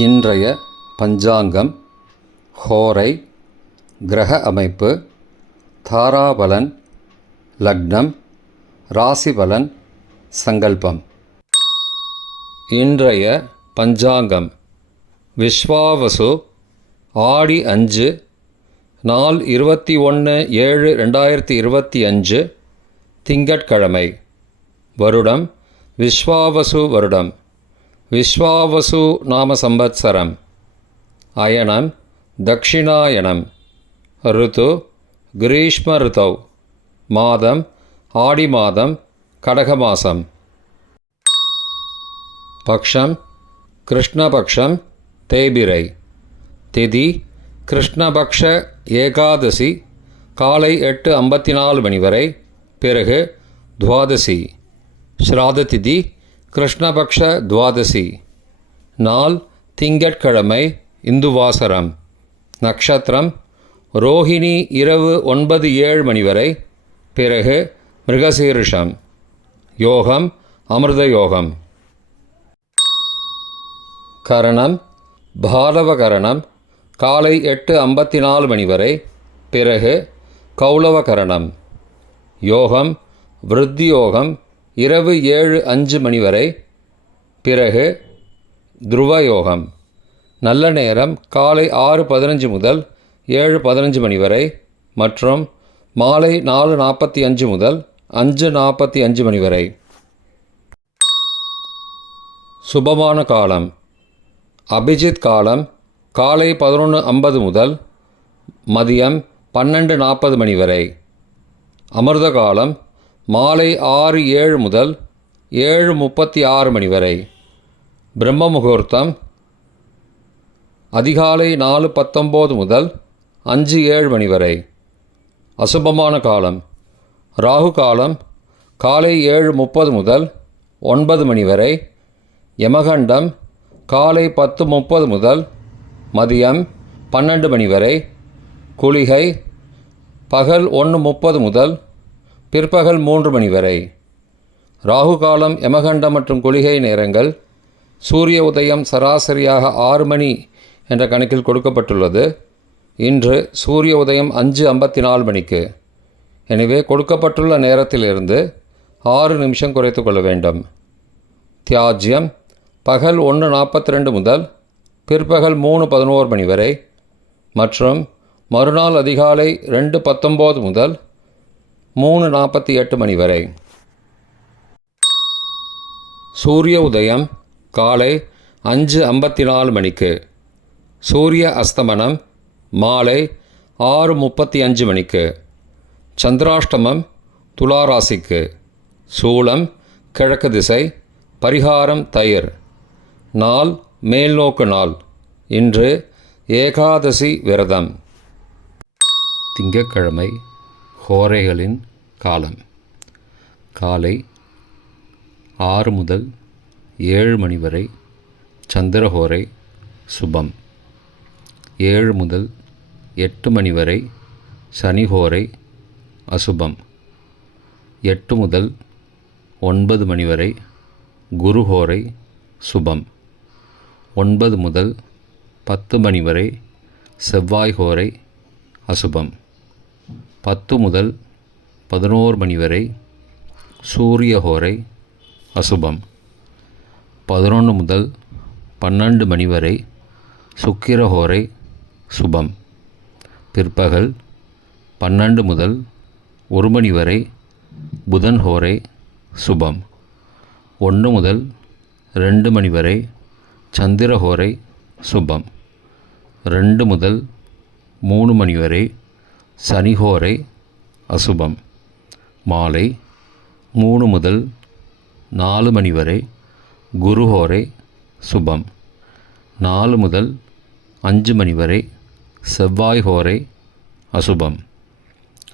இன்றைய பஞ்சாங்கம், ஹோரை, கிரக அமைப்பு, தாராபலன், லக்னம், ராசிபலன், சங்கல்பம். இன்றைய பஞ்சாங்கம் விஸ்வாவசு, ஆடி 5, நாள் 21/7/2025, திங்கட்கிழமை. வருடம் விஸ்வாவசு வருடம். விஸ்வாவசு நாம சம்பத்சரம். அயனம் தக்ஷிணாயனம். ருத்து கிரீஷ்ம ருத்தௌ. மாதம் ஆடி மாதம், கடக மாசம். பக்ஷம் கிருஷ்ணபக்ஷம், தேபிரை. திதி கிருஷ்ணபக்ஷ ஏகாதசி, காலை 8:54 மணி வரை, பிறகு துவாதசி. ஸ்ராத திதி கிருஷ்ணபக்ஷ துவாதசி. நாள் திங்கட்கிழமை, இந்துவாசரம். நக்ஷத்திரம் ரோஹிணி, இரவு 9:07 மணி வரை, பிறகு மிருகசீரிஷம். யோகம் அமிர்த யோகம். கரணம் பாலவகரணம், காலை 8:54 மணி வரை, பிறகு கௌளவகரணம். யோகம் விருத்தி யோகம், இரவு 7:05 மணி வரை, பிறகு துருவயோகம். நல்ல நேரம் காலை 6:15 முதல் 7:15 மணி வரை மற்றும் மாலை 4:45 முதல் 5:45 மணி வரை. சுபமான காலம் அபிஜித் காலம் காலை 11:50 முதல் மதியம் 12:40 மணி வரை. அமிர்த காலம் மாலை 6:07 முதல் 7:36 மணி வரை. பிரம்ம முகூர்த்தம் அதிகாலை 4:19 முதல் 5:07 மணி வரை. அசுபமான காலம் ராகு காலம் காலை 7:30 முதல் 9 மணி வரை. யமகண்டம் காலை 10:30 முதல் மதியம் 12 மணி வரை. குளிகை பகல் 1:30 முதல் பிற்பகல் 3 மணி வரை. ராகு காலம், யமகண்டம் மற்றும் குளிகை நேரங்கள். சூரிய உதயம் சராசரியாக 6 மணி என்ற கணக்கில் கொடுக்கப்பட்டுள்ளது. இன்று சூரிய உதயம் 5:54 மணிக்கு. எனவே கொடுக்கப்பட்டுள்ள நேரத்திலிருந்து 6 நிமிஷம் குறைத்து கொள்ள வேண்டும். தியாஜ்யம் பகல் 1:42 முதல் பிற்பகல் 3:11 மணி வரை மற்றும் மறுநாள் அதிகாலை 2:19 முதல் 3:48 மணி வரை. சூரிய உதயம் காலை 5:54 மணிக்கு. சூரிய அஸ்தமனம் மாலை 6:35 மணிக்கு. சந்திராஷ்டமம் துளாராசிக்கு. சூலம் கிழக்கு திசை. பரிகாரம் தயிர். நாள் மேல்நோக்கு நாள். இன்று ஏகாதசி விரதம். திங்கட்கிழமை, ஹோரைகளின் காலம். காலை 6 முதல் 7 மணி வரை சந்திரஹோரை சுபம். 7 முதல் 8 மணி வரை சனிஹோரை அசுபம். 8 முதல் 9 மணி வரை குருஹோரை சுபம். 9 முதல் 10 மணி வரை செவ்வாய் ஹோரை அசுபம். 10 முதல் 11 மணி வரை சூரிய ஹோரை அசுபம். 11 முதல் 12 மணி வரை சுக்கிர ஹோரை சுபம். பிற்பகல் 12 முதல் 1 மணி வரை புதன் ஹோரை சுபம். 1 முதல் 2 மணி வரை சந்திர ஹோரை சுபம். 2 முதல் 3 மணி வரை சனிஹோரை அசுபம். மாலை 3 முதல் 4 மணி வரை குருஹோரை சுபம். 4 முதல் 5 மணி வரை செவ்வாய் ஹோரை அசுபம்.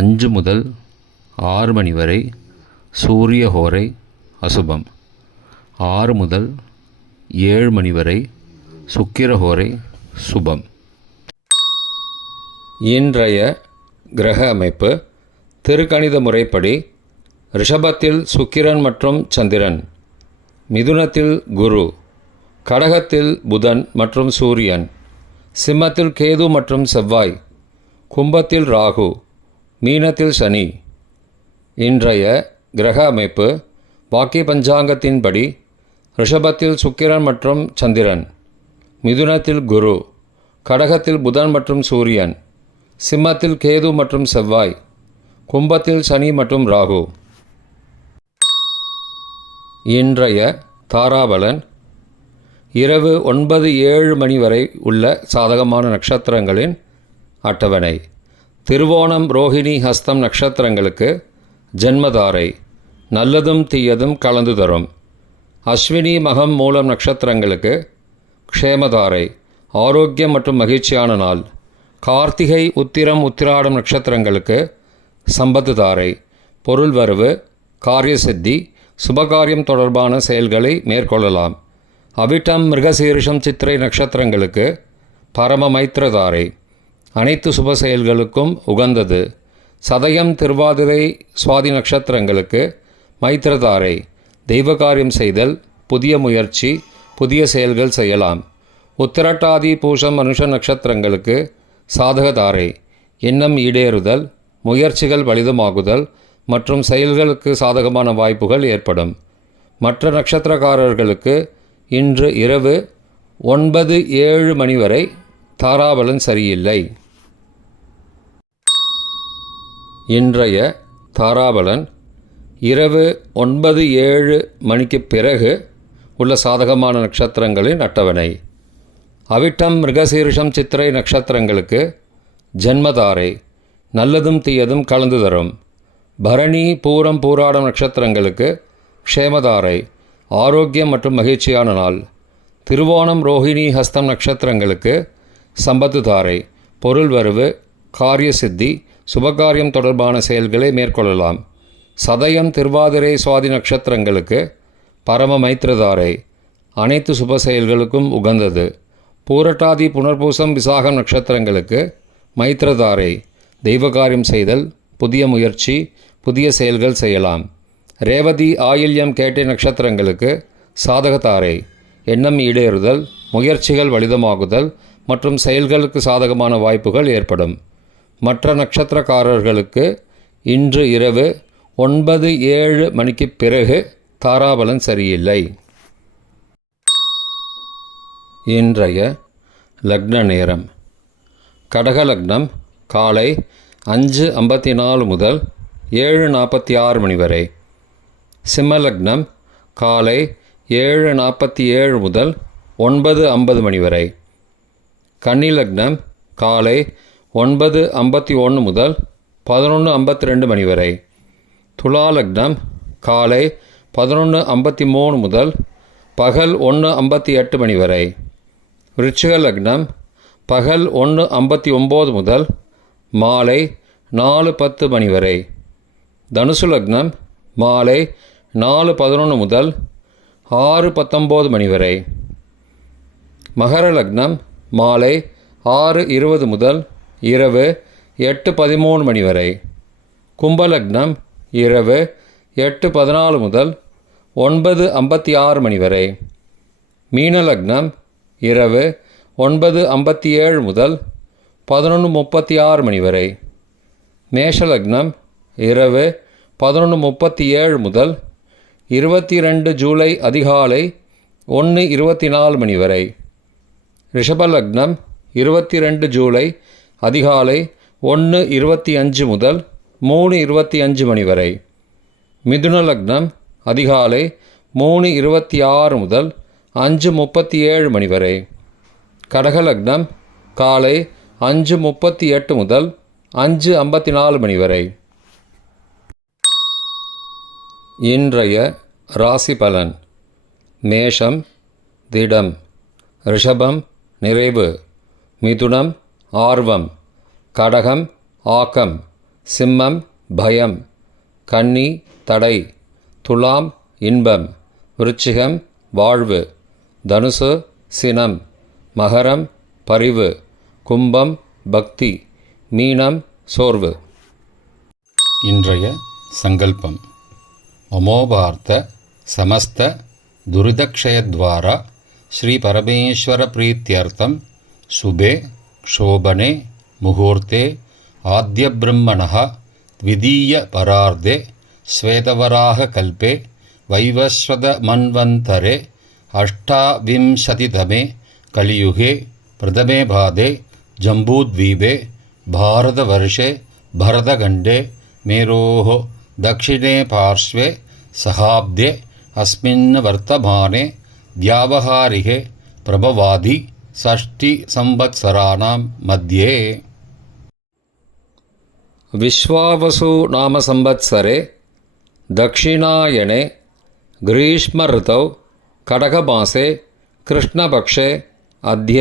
5 முதல் 6 மணி வரை சூரிய ஹோரை அசுபம். 6 முதல் 7 மணி வரை சுக்கிர ஹோரை சுபம். இன்றைய கிரக அமைப்பு திருக்கணித முறைப்படி ரிஷபத்தில் சுக்கிரன் மற்றும் சந்திரன், மிதுனத்தில் குரு, கடகத்தில் புதன் மற்றும் சூரியன், சிம்மத்தில் கேது மற்றும் செவ்வாய், கும்பத்தில் ராகு, மீனத்தில் சனி. இன்றைய கிரக அமைப்பு வாக்கிய பஞ்சாங்கத்தின்படி ரிஷபத்தில் சுக்கிரன் மற்றும் சந்திரன், மிதுனத்தில் குரு, கடகத்தில் புதன் மற்றும் சூரியன், சிம்மத்தில் கேது மற்றும் செவ்வாய், கும்பத்தில் சனி மற்றும் ராகு. இன்றைய தாராபலன் இரவு 9:07 மணி வரை உள்ள சாதகமான நட்சத்திரங்களின் அட்டவணை. திருவோணம், ரோஹிணி, ஹஸ்தம் நட்சத்திரங்களுக்கு ஜென்மதாரை, நல்லதும் தீயதும் கலந்து தரும். அஸ்வினி, மகம், மூலம் நட்சத்திரங்களுக்கு க்ஷேமதாரை, ஆரோக்கியம் மற்றும் மகிழ்ச்சியான நாள். கார்த்திகை, உத்திரம், உத்திராடம் நட்சத்திரங்களுக்கு சம்பத்து தாரை, பொருள் வரவு, காரிய சித்தி, சுபகாரியம் தொடர்பான செயல்களை மேற்கொள்ளலாம். அவிட்டம், மிருகசீரிஷம், சித்திரை நட்சத்திரங்களுக்கு பரம மைத்திரதாரை, அனைத்து சுப செயல்களுக்கும் உகந்தது. சதயம், திருவாதிரை, சுவாதி நட்சத்திரங்களுக்கு மைத்திரதாரை, தெய்வகாரியம் செய்தல், புதிய முயற்சி, புதிய செயல்கள் செய்யலாம். உத்திரட்டாதி, பூஷம், மனுஷ நட்சத்திரங்களுக்கு சாதகதாரை, எண்ணம் ஈடேறுதல், முயற்சிகள் பலிதமாகுதல் மற்றும் செயல்களுக்கு சாதகமான வாய்ப்புகள் ஏற்படும். மற்ற நட்சத்திரக்காரர்களுக்கு இன்று இரவு 9:07 மணி வரை தாராபலன் சரியில்லை. இன்றைய தாராபலன் இரவு 9:07 மணிக்கு பிறகு உள்ள சாதகமான நட்சத்திரங்களின் அட்டவணை. அவிட்டம், மிருகசீரிஷம், சித்திரை நட்சத்திரங்களுக்கு ஜென்மதாரை, நல்லதும் தீயதும் கலந்து தரும். பரணி, பூரம், பூராடம் நட்சத்திரங்களுக்கு க்ஷேமதாரை, ஆரோக்கியம் மற்றும் மகிழ்ச்சியான நாள். திருவோணம், ரோஹிணி, ஹஸ்தம் நட்சத்திரங்களுக்கு சம்பத்து தாரை, பொருள் வரவு, காரிய சித்தி, சுபகாரியம் தொடர்பான செயல்களை மேற்கொள்ளலாம். சதயம், திருவாதிரை, சுவாதி நட்சத்திரங்களுக்கு பரம மைத்திரதாரை, அனைத்து சுப செயல்களுக்கும் உகந்தது. பூரட்டாதி, புனர்பூசம், விசாகம் நட்சத்திரங்களுக்கு மைத்திரதாரை, தெய்வகாரியம் செய்தல், புதிய முயற்சி, புதிய செயல்கள் செய்யலாம். ரேவதி, ஆயில்யம், கேட்டை நட்சத்திரங்களுக்கு சாதகதாரை, எண்ணம் ஈடேறுதல், முயற்சிகள் பலிதமாகுதல் மற்றும் செயல்களுக்கு சாதகமான வாய்ப்புகள் ஏற்படும். மற்ற நட்சத்திரக்காரர்களுக்கு இன்று இரவு 9:07 மணிக்கு பிறகு தாராபலன் சரியில்லை. இன்றைய லக்ன நேரம். கடக லக்னம் காலை 5:54 முதல் 7:46 மணி வரை. சிம்ம லக்னம் காலை 7:47 முதல் 9:50 மணி வரை. கன்னி லக்னம் காலை 9:51 முதல் 11:52 மணி வரை. துலா லக்னம் காலை 11:53 முதல் பகல் 1:58 மணி வரை. விருச்சிக லக்னம் பகல் 1:59 முதல் மாலை 4:10 மணி வரை. தனுசு லக்னம் மாலை 4:11 முதல் 6:19 மணி வரை. மகர லக்னம் மாலை 6:20 முதல் இரவு 8:13 மணி வரை. கும்ப லக்னம் இரவு 8:14 முதல் 9:56 மணி வரை. மீன லக்னம் இரவு 9:57 முதல் 11:36 மணி வரை. மேஷ லக்னம் இரவு 11:37 முதல் 22 ஜூலை அதிகாலை 1:24 மணி வரை. ரிஷப லக்னம் 22 ஜூலை அதிகாலை 1:25 முதல் 3:25 மணி வரை. மிதுன லக்னம் அதிகாலை 3:26 முதல் 5:37 மணி வரை. கடக லக்னம் காலை 5:38 முதல் 5:54 மணி வரை. இன்றைய ராசி பலன். மேஷம் திடம், ரிஷபம் நிறைவு, மிதுனம் ஆர்வம், கடகம் ஆக்கம், சிம்மம் பயம், கன்னி தடை, துலாம் இன்பம், விருச்சிகம் வாழ்வு, தனுசு சினம், மகரம் பரிவு, கும்பம் பக்தி, மீனம் சோர்வு. இன்றைய சங்கல்பம். அமோபார்த்த சமஸ்த துரிதக்ஷயத்வாரா श्रीपरमेश्वरप्रीत्यर्थं शुभे शोभने मुहूर्ते आद्यब्रह्मणः द्वितीयपरार्धे श्वेतवराहकल्पे वैवस्वतमन्वन्तरे अष्टाविंशतितमे कलियुगे प्रथमे पादे जम्बूद्वीपे भारतवर्षे भरतखण्डे मेरोः दक्षिणे पार्श्वे सहाब्दे अस्मिन् वर्तमाने व्यावहारिके प्रभवादि षष्टिसंवत्सराणां मध्ये विश्वावसु नाम संवत्सरे दक्षिणायने ग्रीष्मऋतौ கடகமாசே கிருஷ்ணபக்ஷே அத்ய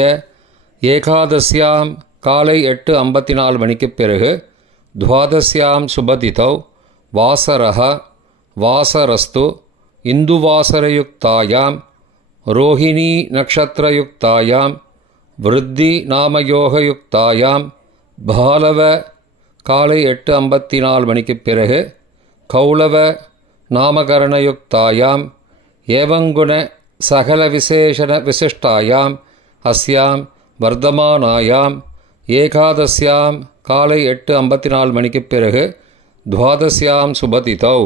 ஏகாதஸ்யாம் காலை 8:54 மணிக்குப் பிறகு துவாதஸ்யாம் சுபதிதௌ வாசரஹ வாசரஸ்து இந்துவாசரயுக்தாயாம் ரோஹிணி நக்ஷத்ரயுக்தாயாம் விருத்தி நாமயோகயுக்தாயாம் பாலவ காலை 8:54 மணிக்குப் பிறகு கௌளவ நாமகரணயுக்தாயாம் ஏவங்குண சகல விசேஷண விசிஷ்டாயாம் அஸ்யாம் வர்தமானாயாம் ஏகாதஸ்யாம் காலை 8:54 மணிக்குப் பிறகு துவாதஸ்யாம் சுபதிதௌ